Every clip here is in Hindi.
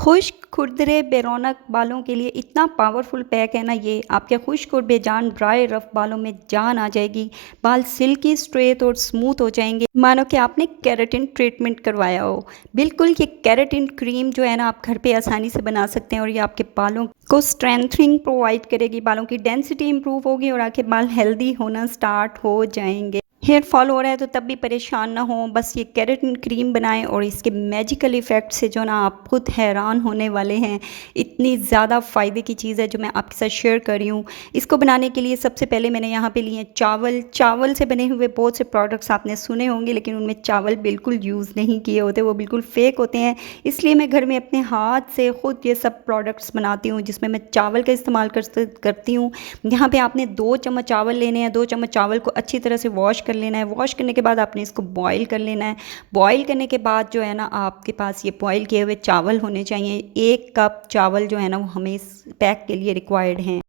खुश्क, खुरदरे, बेरौनक बालों के लिए इतना पावरफुल पैक है ना ये, आपके खुश्क और बेजान ड्राई रफ बालों में जान आ जाएगी। बाल सिल्की, स्ट्रेट और स्मूथ हो जाएंगे, मानो कि आपने केराटिन ट्रीटमेंट करवाया हो। बिल्कुल ये केराटिन क्रीम जो है ना, आप घर पे आसानी से बना सकते हैं और ये आपके बालों को स्ट्रेंथनिंग प्रोवाइड करेगी, बालों की डेंसिटी इंप्रूव होगी और आपके बाल हेल्दी होना स्टार्ट हो जाएंगे। हेयर फॉल हो रहा है तो तब भी परेशान ना हो, बस ये केराटिन क्रीम बनाएं और इसके मैजिकल इफ़ेक्ट से जो ना आप खुद हैरान होने वाले हैं। इतनी ज़्यादा फ़ायदे की चीज़ है जो मैं आपके साथ शेयर कर रही हूँ। इसको बनाने के लिए सबसे पहले मैंने यहाँ पे लिए हैं चावल। चावल से बने हुए बहुत से प्रोडक्ट्स आपने सुने होंगे, लेकिन उनमें चावल बिल्कुल यूज़ नहीं किए होते, वो बिल्कुल फेक होते हैं। इसलिए मैं घर में अपने हाथ से ख़ुद ये सब प्रोडक्ट्स बनाती हूँ, जिसमें मैं चावल का इस्तेमाल करती हूँ। यहाँ पे आपने 2 चम्मच चावल लेने हैं। 2 चम्मच चावल को अच्छी तरह से वॉश कर लेना है। वॉश करने के बाद आपने इसको बॉईल कर लेना है। बॉईल करने के बाद जो है ना, आपके पास ये बॉईल किए हुए चावल होने चाहिए। 1 कप चावल जो है ना, वो हमें इस पैक के लिए रिक्वायर्ड हैं।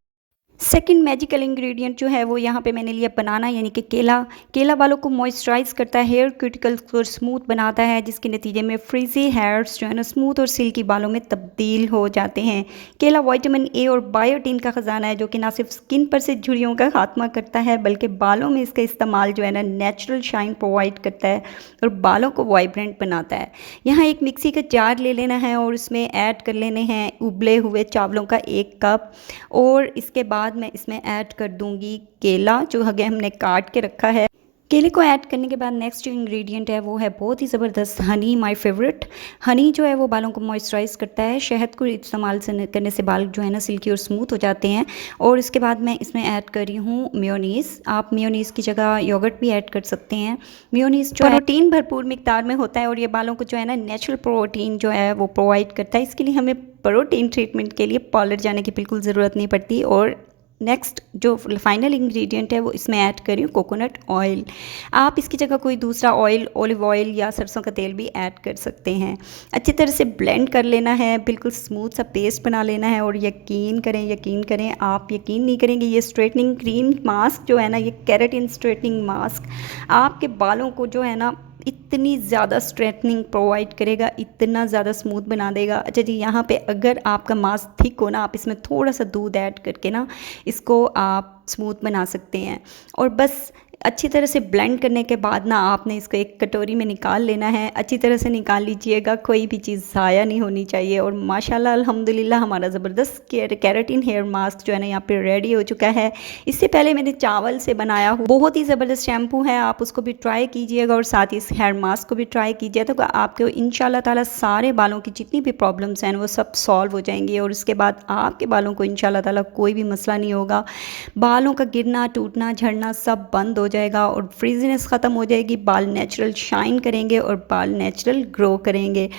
सेकंड मैजिकल इंग्रेडिएंट जो है वो यहाँ पे मैंने लिया बनाना, यानी कि केला। केला बालों को मॉइस्चराइज करता है, हेयर क्यूटिकल्स को स्मूथ बनाता है, जिसके नतीजे में फ्रीजी हेयर्स जो है ना स्मूथ और सिल्की बालों में तब्दील हो जाते हैं। केला विटामिन ए और बायोटीन का ख़जाना है, जो कि ना सिर्फ स्किन पर से झुर्रियों का खात्मा करता है, बल्कि बालों में इसका इस्तेमाल जो है ना नेचुरल शाइन प्रोवाइड करता है और बालों को वाइब्रेंट बनाता है। यहाँ एक मिक्सी का जार ले लेना है और उसमें ऐड कर लेने हैं उबले हुए चावलों का 1 कप, और इसके बाद मैं इसमें ऐड कर दूंगी केला, जो आगे हमने काट के रखा है। केले को ऐड करने के बाद नेक्स्ट जो इंग्रेडिएंट है वो है बहुत ही ज़बरदस्त हनी, माय फेवरेट। हनी जो है वो बालों को मॉइस्चराइज करता है। शहद को इस्तेमाल करने से बाल जो है ना सिल्की और स्मूथ हो जाते हैं। और इसके बाद मैं इसमें ऐड कर रही हूँ मेयोनीज़। आप मेयोनीज़ की जगह योगर्ट भी ऐड कर सकते हैं। मेयोनीज़ जो प्रोटीन भरपूर मिकदार में होता है और ये बालों को जो है ना नेचुरल प्रोटीन जो है वो प्रोवाइड करता है। इसके लिए हमें प्रोटीन ट्रीटमेंट के लिए पार्लर जाने की बिल्कुल ज़रूरत नहीं पड़ती। और नेक्स्ट जो फाइनल इंग्रेडिएंट है वो इसमें ऐड कर रही हूँ कोकोनट ऑयल। आप इसकी जगह कोई दूसरा ऑयल, ऑलिव ऑयल या सरसों का तेल भी ऐड कर सकते हैं। अच्छी तरह से ब्लेंड कर लेना है, बिल्कुल स्मूथ सा पेस्ट बना लेना है। और यकीन करें, आप यकीन नहीं करेंगे, ये स्ट्रेटनिंग क्रीम मास्क जो है ना, ये केराटिन स्ट्रेटनिंग मास्क आपके बालों को जो है ना इतनी ज़्यादा स्ट्रेटनिंग प्रोवाइड करेगा, इतना ज़्यादा स्मूथ बना देगा। अच्छा जी, यहाँ पे अगर आपका मास्क थिक हो ना, आप इसमें थोड़ा सा दूध ऐड करके ना इसको आप स्मूथ बना सकते हैं। और बस अच्छी तरह से ब्लेंड करने के बाद ना आपने इसको एक कटोरी में निकाल लेना है। अच्छी तरह से निकाल लीजिएगा, कोई भी चीज़ ज़ाया नहीं होनी चाहिए। और माशाल्लाह अल्हम्दुलिल्लाह हमारा ज़बरदस्त केराटिन हेयर मास्क जो है ना यहाँ पे रेडी हो चुका है। इससे पहले मैंने चावल से बनाया हो, बहुत ही ज़बरदस्त शैम्पू है, आप उसको भी ट्राई कीजिएगा और साथ ही इस हेयर मास्क को भी ट्राई कीजिए। तो आपको इंशाल्लाह ताला सारे बालों की जितनी भी प्रॉब्लम्स हैं वो सब सॉल्व हो जाएंगी और उसके बाद आपके बालों को इंशाल्लाह ताला कोई भी मसला नहीं होगा। बालों का गिरना, टूटना, झड़ना सब बंद हो जाएगा और फ्रीजीनेस ख़त्म हो जाएगी। बाल नेचुरल शाइन करेंगे और बाल नेचुरल ग्रो करेंगे।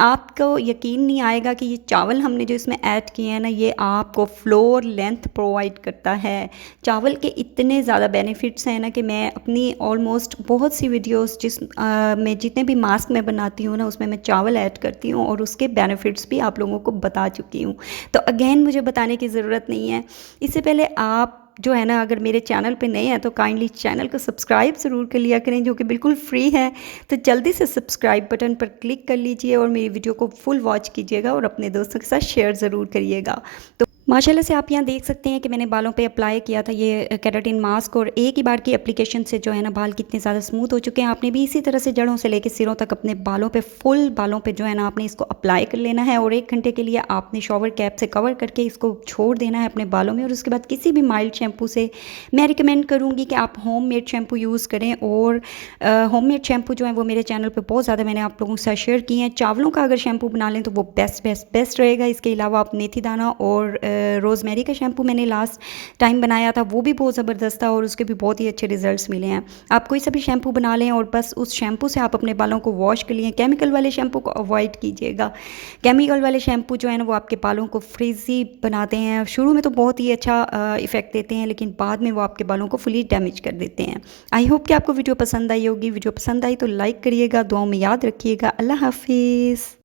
आपको यकीन नहीं आएगा कि ये चावल हमने जो इसमें ऐड किए हैं ना, ये आपको फ्लोर लेंथ प्रोवाइड करता है। चावल के इतने ज़्यादा बेनिफिट्स हैं ना कि मैं अपनी ऑलमोस्ट बहुत सी वीडियोस में जितने भी मास्क मैं बनाती हूँ ना, उसमें मैं चावल ऐड करती हूँ और उसके बेनिफिट्स भी आप लोगों को बता चुकी हूँ। तो अगेन मुझे बताने की ज़रूरत नहीं है। इससे पहले आप जो है ना, अगर मेरे चैनल पे नए हैं तो काइंडली चैनल को सब्सक्राइब ज़रूर कर लिया करें, जो कि बिल्कुल फ्री है। तो जल्दी से सब्सक्राइब बटन पर क्लिक कर लीजिए और मेरी वीडियो को फुल वॉच कीजिएगा और अपने दोस्तों के साथ शेयर ज़रूर करिएगा। तो माशाल्लाह से आप यहाँ देख सकते हैं कि मैंने बालों पे अप्लाई किया था ये केराटिन मास्क, और एक ही बार की एप्लीकेशन से जो है ना बाल कितने ज़्यादा स्मूथ हो चुके हैं। आपने भी इसी तरह से जड़ों से लेकर सिरों तक अपने बालों पे, फुल बालों पे जो है ना आपने इसको अप्लाई कर लेना है। और 1 घंटे के लिए आपने शॉवर कैप से कवर करके इसको छोड़ देना है अपने बालों में। और उसके बाद किसी भी माइल्ड शैम्पू से मैं रिकमेंड करूँगी कि आप होम मेड शैम्पू यूज़ करें। और होम मेड शैम्पू जो है वो मेरे चैनल पर बहुत ज़्यादा मैंने आप लोगों के साथ शेयर किए हैं। चावलों का अगर शैम्पू बना लें तो वो बेस्ट रहेगा। इसके अलावा आप मेथी दाना और रोज़मेरी का शैम्पू मैंने लास्ट टाइम बनाया था, वो भी बहुत ज़बरदस्त था और उसके भी बहुत ही अच्छे रिजल्ट्स मिले हैं। आप कोई सा भी शैम्पू बना लें और बस उस शैम्पू से आप अपने बालों को वॉश कर लिए। केमिकल वाले शैम्पू को अवॉइड कीजिएगा। केमिकल वाले शैम्पू जो है ना वो आपके बालों को फ्रीजी बनाते हैं। शुरू में तो बहुत ही अच्छा इफ़ेक्ट देते हैं, लेकिन बाद में वो आपके बालों को फुली डैमेज कर देते हैं। आई होप कि आपको वीडियो पसंद आई होगी। वीडियो पसंद आई तो लाइक करिएगा, दुआओं में याद रखिएगा। अल्लाह हाफिज़।